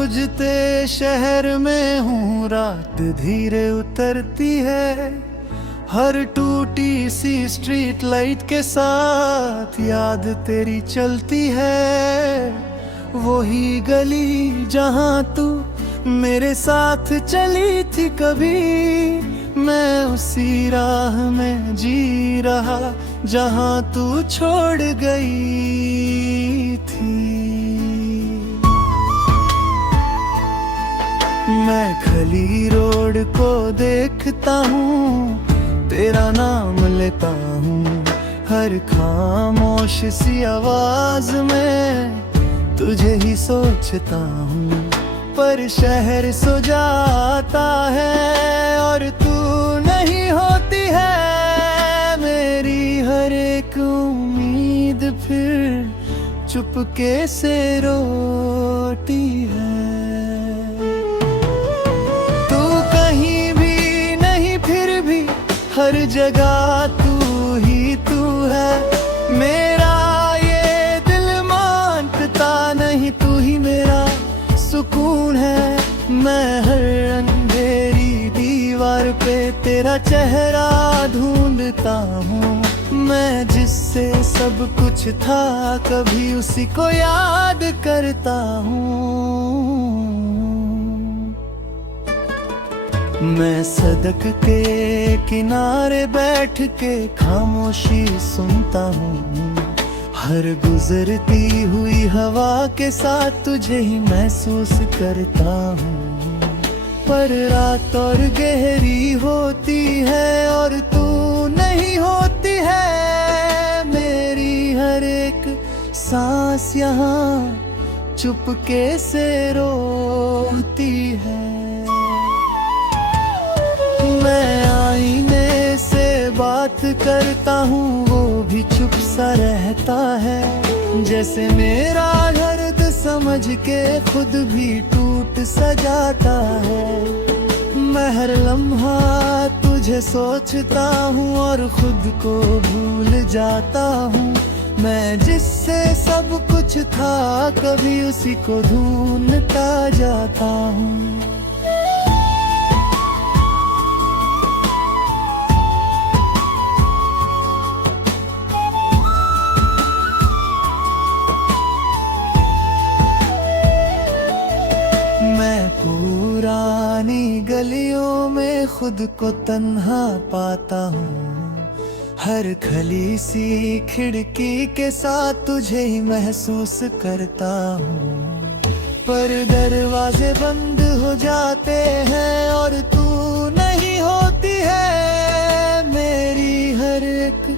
बुझते शहर में हूँ, रात धीरे उतरती है। हर टूटी सी स्ट्रीट लाइट के साथ याद तेरी चलती है। वही गली जहाँ तू मेरे साथ चली थी कभी, मैं उसी राह में जी रहा जहाँ तू छोड़ गई थी। मैं खली रोड को देखता हूँ, तेरा नाम लेता हूँ। हर खामोश सी आवाज में तुझे ही सोचता हूँ। पर शहर सो जाता है और तू नहीं होती है। मेरी हर एक उम्मीद फिर चुपके से रोती है। तू कहीं भी नहीं फिर भी हर जगह तू ही तू है। मेरा ये दिल मानता नहीं, तू ही मेरा सुकून है। मैं हर अंधेरी दीवार पे तेरा चेहरा ढूंढता हूँ। मैं जिससे सब कुछ था कभी उसी को याद करता हूँ। मैं सड़क के किनारे बैठ के खामोशी सुनता हूँ। हर गुजरती हुई हवा के साथ तुझे ही महसूस करता हूँ। पर रात और गहरी होती है और तू नहीं होती है। मेरी हर एक सांस यहाँ चुपके से रोती है। मैं आईने से बात करता हूँ, वो भी चुप सा रहता है। जैसे मेरा दर्द समझ के खुद भी टूट सा जाता है। मैं हर लम्हा तुझे सोचता हूँ और खुद को भूल जाता हूँ। मैं जिससे सब कुछ था कभी उसी को ढूंढता जाता हूँ। मैं पुरानी गलियों में खुद को तन्हा पाता हूँ। हर खली सी खिड़की के साथ तुझे ही महसूस करता हूँ। पर दरवाजे बंद हो जाते हैं और तू नहीं होती है। मेरी हर एक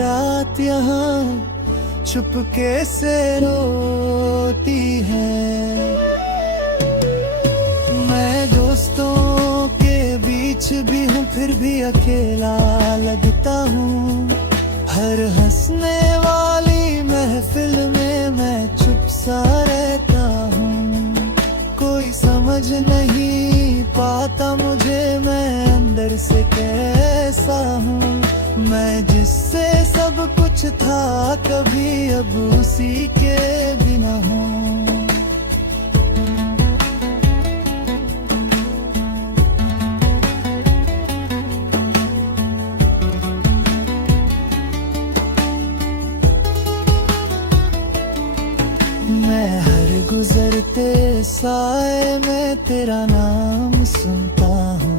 रात यहाँ चुपके से रोती है। मैं दोस्तों के बीच भी हूँ फिर भी अकेला लगता हूँ। हर हंसने वाली महफिल में मैं चुप सा रहता हूँ। कोई समझ नहीं पाता मुझे मैं अंदर से कैसा हूँ। मैं जिससे सब कुछ था कभी अब उसी के बिना हूँ। मैं हर गुजरते साए में तेरा नाम सुनता हूँ।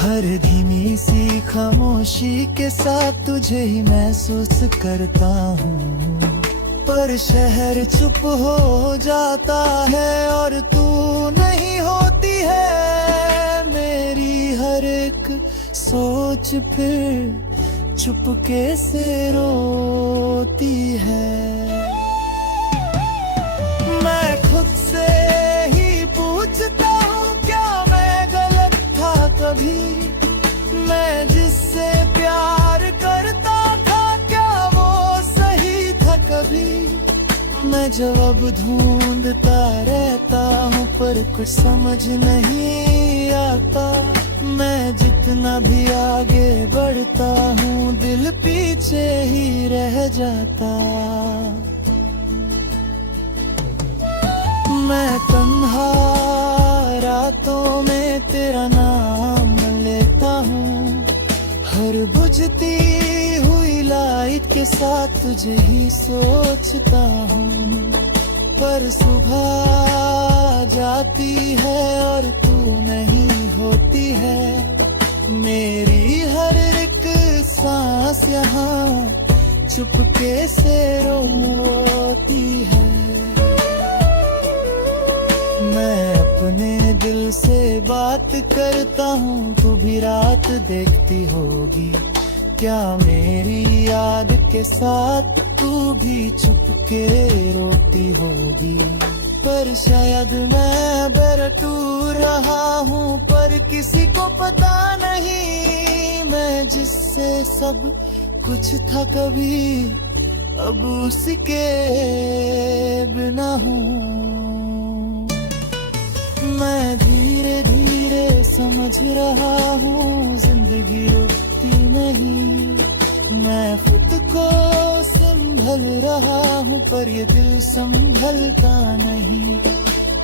हर धीमी सी खामोशी के साथ तुझे ही महसूस करता हूँ। पर शहर चुप हो जाता है और तू नहीं होती है। मेरी हर एक सोच फिर चुपके से रोती है। मैं खुद से ही पूछता हूँ क्या मैं गलत था कभी। मैं जिससे प्यार करता था क्या वो सही था कभी। मैं जवाब ढूंढता रहता हूँ पर कुछ समझ नहीं आता। मैं जितना भी आगे बढ़ता हूँ दिल पीछे ही रह जाता। मैं तन्हा बुझती हुई लाइट के साथ तुझे ही सोचता हूँ, पर सुबह जाती है और तू नहीं होती है। मेरी हर एक सांस यहाँ चुपके से रोती है। मैं अपने दिल से बात करता हूँ, तू भी रात देखती होगी क्या मेरी याद के साथ तू भी चुपके रोती होगी। पर शायद मैं बेरटू रहा हूँ, पर किसी को पता नहीं मैं जिससे सब कुछ था कभी अब उसके बिना हूँ। मैं धीरे धीरे समझ रहा हूँ जिंदगी रुकती नहीं। मैं खुद को संभल रहा हूँ पर ये दिल संभलता नहीं।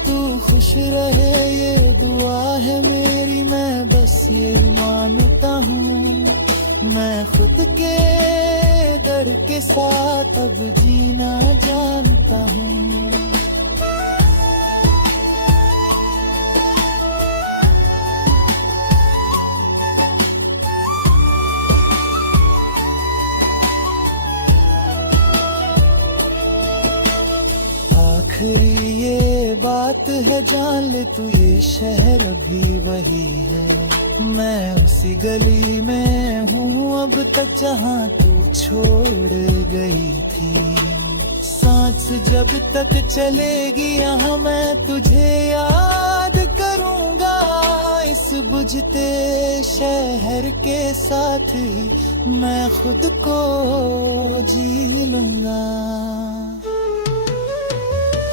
तू खुश रहे ये दुआ है मेरी, मैं बस ये मानता हूँ। मैं खुद के डर के साथ अब जीना जानता हूँ। आखिरी ये बात है जान ले तू, ये शहर अभी वही है। मैं उसी गली में हूँ अब तक जहाँ तू छोड़ गई थी। सांस जब तक चलेगी यहाँ मैं तुझे याद करूँगा। इस बुझते शहर के साथ ही मैं खुद को जी लूँगा।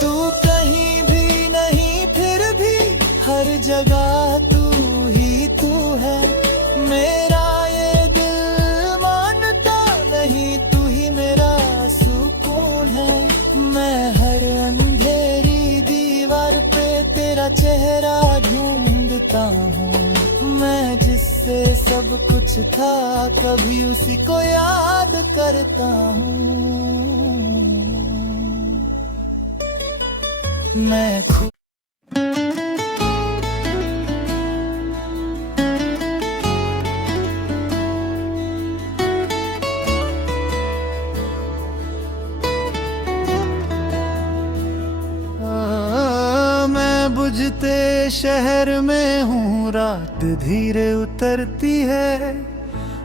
तू कहीं भी नहीं फिर भी हर जगह तू ही तू है। मेरा ये दिल मानता नहीं तू ही मेरा सुकून है। मैं हर अंधेरी दीवार पे तेरा चेहरा ढूंढता हूँ। मैं जिससे सब कुछ था कभी उसी को याद करता हूँ। मैं खुद मैं बुझते शहर में हूँ, रात धीरे उतरती है।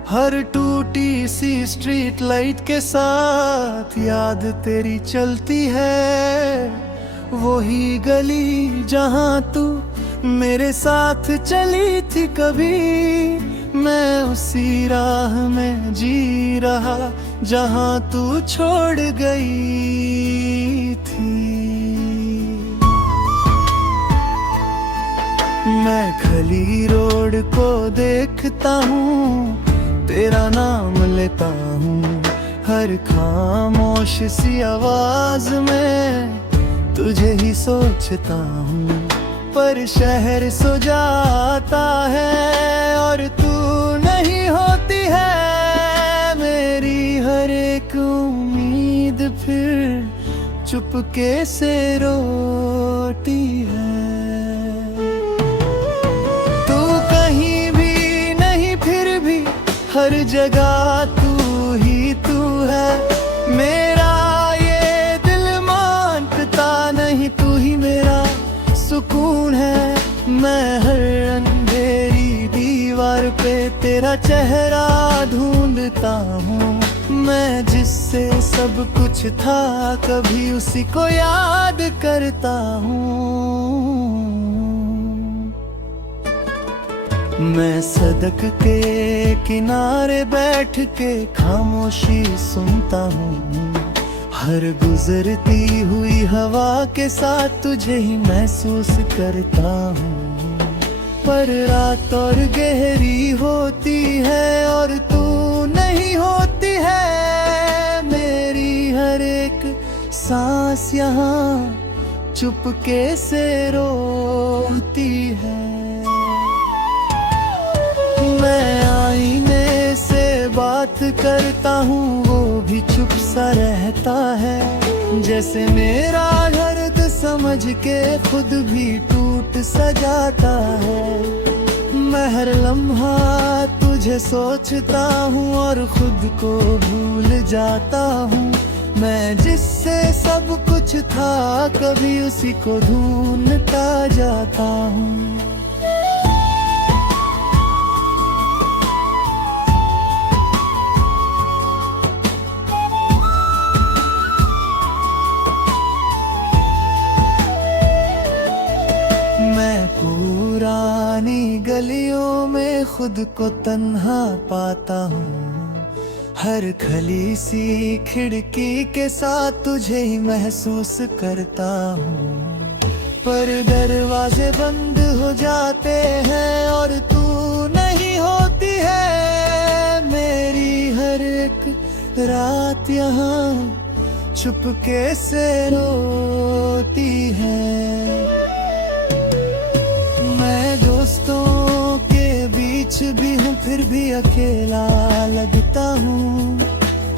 हर टूटी सी स्ट्रीट लाइट के साथ याद तेरी चलती है। वही गली जहाँ तू मेरे साथ चली थी कभी, मैं उसी राह में जी रहा जहाँ तू छोड़ गई थी। मैं खली रोड को देखता हूँ, तेरा नाम लेता हूँ। हर खामोश सी आवाज में तुझे ही सोचता हूँ। पर शहर सो जाता है और तू नहीं होती है। मेरी हर एक उम्मीद फिर चुपके से रोती है। तू कहीं भी नहीं फिर भी हर जगह तू ही तू है। मेरा ये दिल मानता नहीं तू ही मेरा सुकून है। मैं हर अंधेरी दीवार पे तेरा चेहरा ढूंढता हूँ। मैं जिससे सब कुछ था कभी उसी को याद करता हूँ। मैं सड़क के किनारे बैठ के खामोशी सुनता हूँ। हर गुजरती हुई हवा के साथ तुझे ही महसूस करता हूँ। पर रात और गहरी होती है और तू नहीं होती है। मेरी हर एक सांस यहाँ चुपके से रोती है। मैं आईने से बात करता हूँ वो भी चुप सा रहता है। जैसे मेरा दर्द समझ के खुद भी टूट सा जाता है। मैं हर लम्हा तुझे सोचता हूँ और खुद को भूल जाता हूँ। मैं जिससे सब कुछ था कभी उसी को ढूंढता जाता हूँ। मैं पुरानी गलियों में खुद को तन्हा पाता हूँ। हर खली सी खिड़की के साथ तुझे ही महसूस करता हूँ। पर दरवाजे बंद हो जाते हैं और तू नहीं होती है। मेरी हर एक रात यहाँ चुपके से रोती है। मैं दोस्तों के बीच भी हूँ फिर भी अकेला लगता हूँ।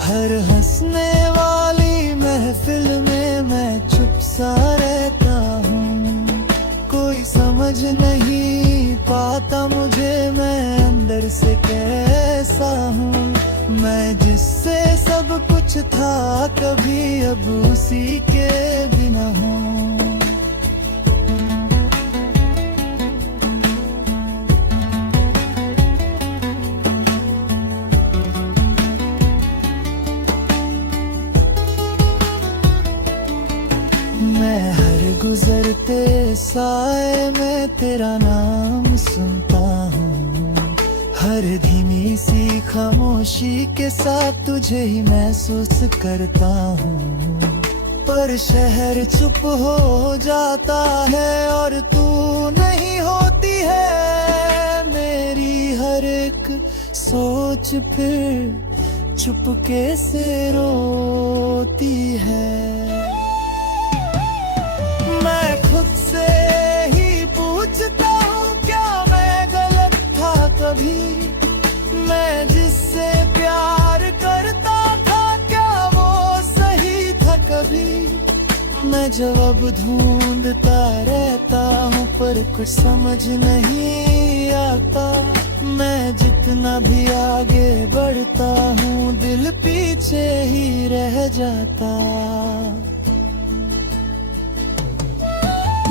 हर हंसने वाली महफिल में मैं चुप सा रहता हूँ। कोई समझ नहीं पाता मुझे मैं अंदर से कैसा हूँ। मैं जिससे सब कुछ था कभी अब उसी के बिना हूँ। मैं हर गुजरते साए में तेरा नाम सुनता हूँ। हर धीमी सी खामोशी के साथ तुझे ही महसूस करता हूँ। पर शहर चुप हो जाता है और तू नहीं होती है। मेरी हर एक सोच फिर चुपके से रोती है। मैं खुद से ही पूछता हूँ क्या मैं गलत था कभी। मैं जिससे प्यार करता था क्या वो सही था कभी। मैं जवाब ढूंढता रहता हूँ पर कुछ समझ नहीं आता। मैं जितना भी आगे बढ़ता हूँ दिल पीछे ही रह जाता।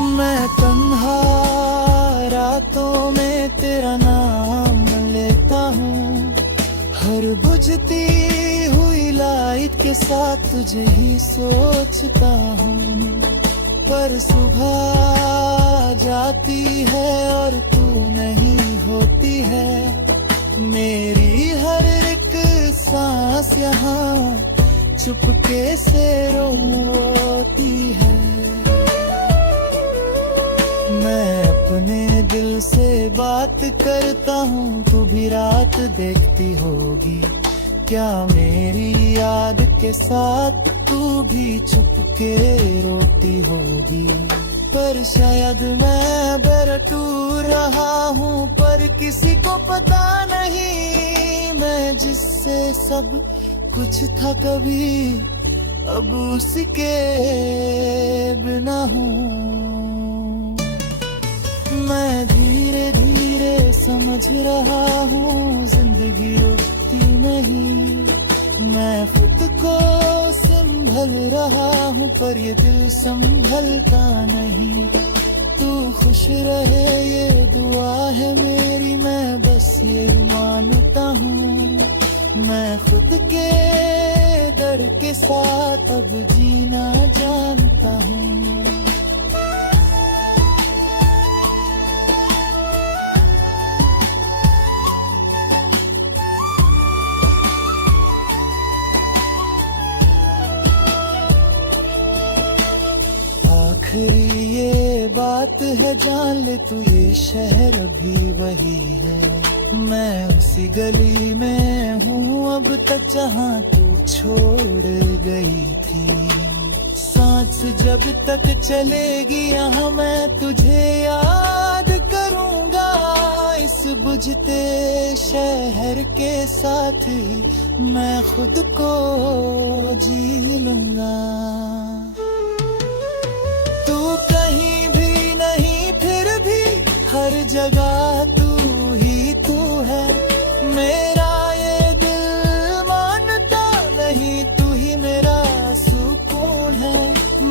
मैं तन्हा रातों में तेरा नाम लेता हूँ। हर बुझती हुई लाइट के साथ तुझे ही सोचता हूँ। पर सुबह जाती है और तू नहीं होती है। मेरी हर एक सांस यहाँ चुपके से रोती है। मैं अपने दिल से बात करता हूँ तू भी रात देखती होगी। क्या मेरी याद के साथ तू भी चुपके रोती होगी। पर शायद मैं बेरटू रहा हूँ पर किसी को पता नहीं। मैं जिससे सब कुछ था कभी अब उसके बिना हूँ। मैं धीरे धीरे समझ रहा हूँ जिंदगी रुकती नहीं। मैं खुद को संभल रहा हूँ पर ये दिल संभलता नहीं। तू खुश रहे ये दुआ है मेरी मैं बस ये मानता हूँ। मैं खुद के डर के साथ अब जीना जानता हूँ। आखिरी ये बात है जान ले तू ये शहर अभी वही है। मैं उसी गली में हूँ अब तक जहाँ तू छोड़ गई थी। सांस जब तक चलेगी यहाँ मैं तुझे याद करूँगा। इस बुझते शहर के साथ मैं खुद को जी लूंगा। तू कहीं भी नहीं फिर भी हर जगह तू ही तू है। मेरा ये दिल मानता नहीं, तू ही मेरा सुकून है।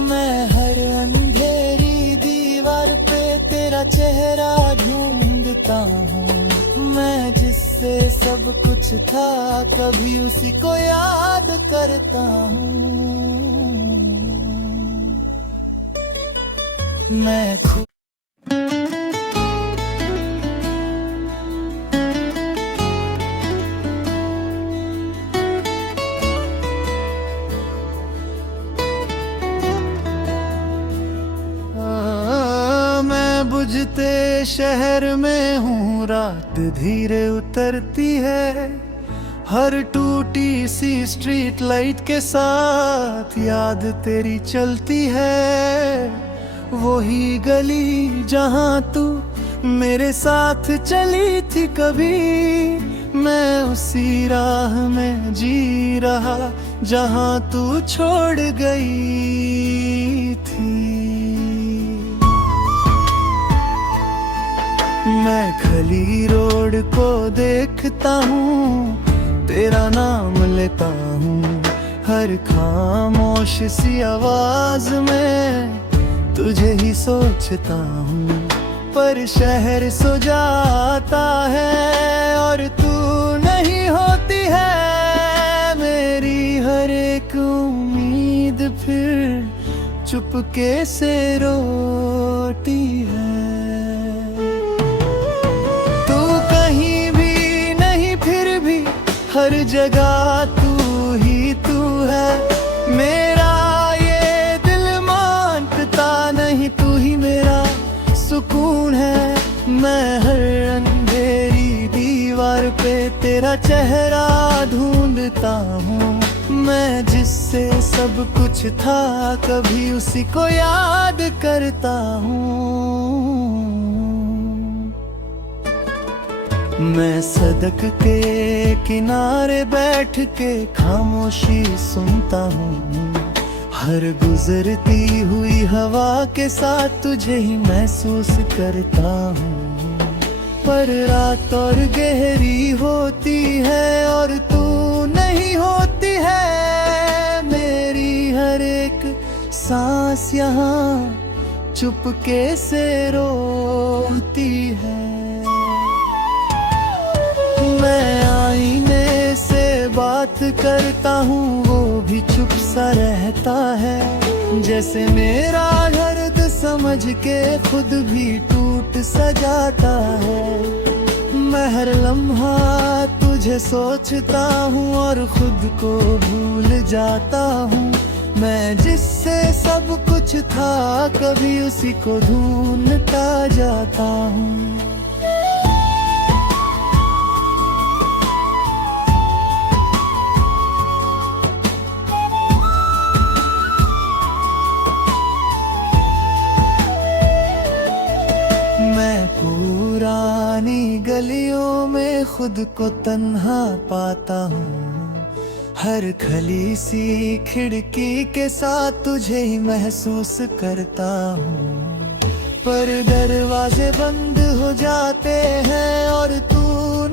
मैं हर अंधेरी दीवार पे तेरा चेहरा ढूंढता हूँ। मैं जिससे सब कुछ था कभी उसी को याद करता हूँ। मैं खुद बुझते शहर में हूँ, रात धीरे उतरती है। हर टूटी सी स्ट्रीट लाइट के साथ याद तेरी चलती है। वही गली जहाँ तू मेरे साथ चली थी कभी, मैं उसी राह में जी रहा जहाँ तू छोड़ गई थी। मैं खली रोड को देखता हूँ, तेरा नाम लेता हूँ। हर खामोश सी आवाज में तुझे ही सोचता हूँ। पर शहर सो जाता है और तू नहीं होती है। मेरी हर एक उम्मीद फिर चुपके से रोती है। हर जगह तू ही तू है। मेरा ये दिल मानता नहीं, तू ही मेरा सुकून है। मैं हर अंधेरी दीवार पे तेरा चेहरा ढूंढता हूँ। मैं जिससे सब कुछ था कभी उसी को याद करता हूँ। मैं सड़क के किनारे बैठ के खामोशी सुनता हूँ। हर गुजरती हुई हवा के साथ तुझे ही महसूस करता हूँ। पर रात और गहरी होती है और तू नहीं होती है। मेरी हर एक सांस यहाँ चुपके से रोती है। मैं आईने से बात करता हूँ, वो भी चुप सा रहता है। जैसे मेरा दर्द समझ के खुद भी टूट सा जाता है। मैं हर लम्हा तुझे सोचता हूँ और खुद को भूल जाता हूँ। मैं जिससे सब कुछ था कभी उसी को ढूंढता जाता हूँ। पुरानी गलियों में खुद को तन्हा पाता हूँ। हर खली सी खिड़की के साथ तुझे ही महसूस करता हूँ। पर दरवाजे बंद हो जाते हैं और तू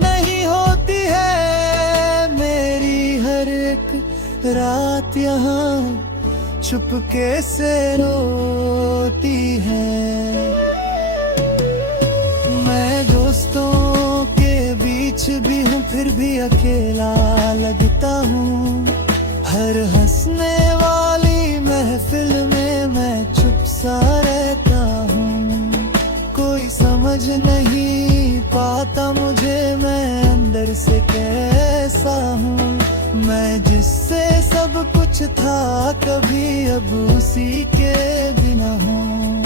नहीं होती है। मेरी हर एक रात यहाँ चुपके से रोती है। मैं दोस्तों के बीच भी हूँ फिर भी अकेला लगता हूँ। हर हंसने वाली महफिल में मैं चुप सा रहता हूँ। कोई समझ नहीं पाता मुझे मैं अंदर से कैसा हूँ। मैं जिससे सब कुछ था कभी अब उसी के बिना हूँ।